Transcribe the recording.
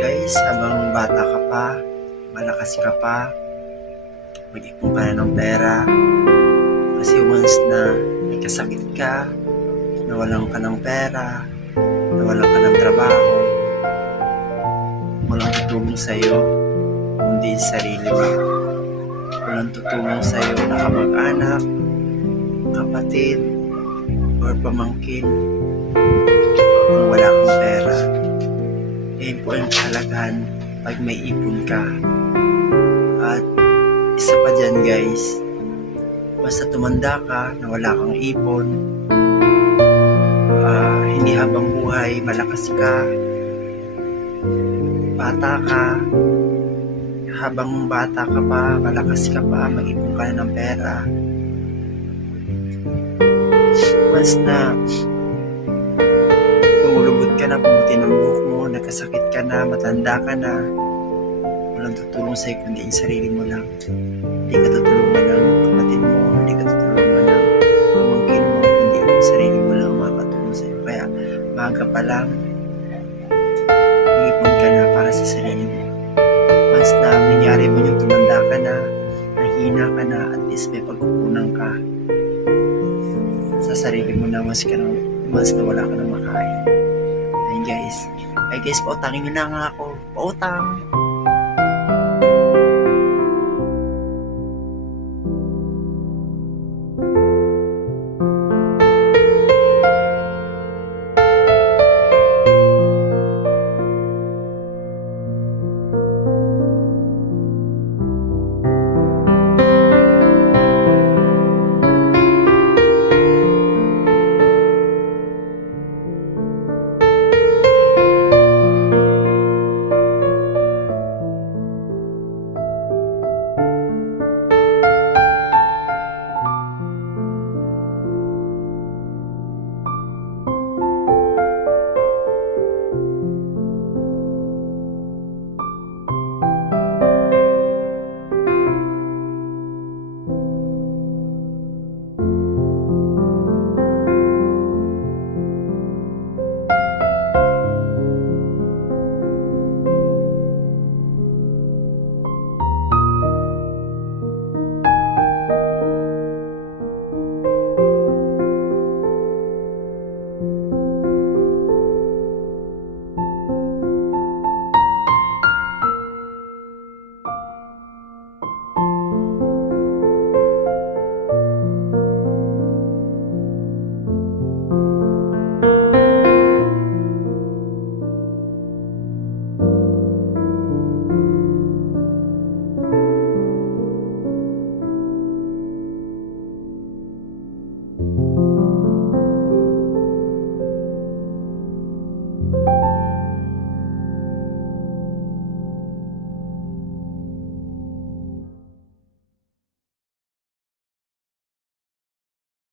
Guys, habang bata ka pa, malakas ka pa, mag-ipon ka na ng pera. Kasi once na may kasakit ka, nawalan ka ng pera, nawalan ka ng trabaho, walang tutulong sa'yo, kundi sarili mo. Walang tutulong sa'yo na kamag-anak, kapatid, or pamangkin. Kung wala kang pera, yun po ang kahalagahan pag may ipon ka. At isa pa dyan guys, basta tumanda ka na wala kang ipon, hindi habang buhay malakas ka, bata ka, habang bata ka pa, malakas ka pa, mag-ipon ka na ng pera. Once na lumulubot ka na, pumuti ng buhok mo, nagkasakit ka na, matanda ka na, walang tutulong sa'yo kundi yung sarili mo lang. Hindi ka tutulungan ng kapatid mo, hindi ka tutulungan ng pamangkin mo, kundi yung sarili mo lang makakatulong sa'yo. Kaya maaga pa lang, mag-ipon ka na para sa sarili mo. Once na nangyari mo yung tumanda ka na, nahina ka na, at least may pagkukunan ka sa sarili mo na mas na wala ka na makain. Ayun guys. Ay guys, pautangin nyo na nga ako. Pautang!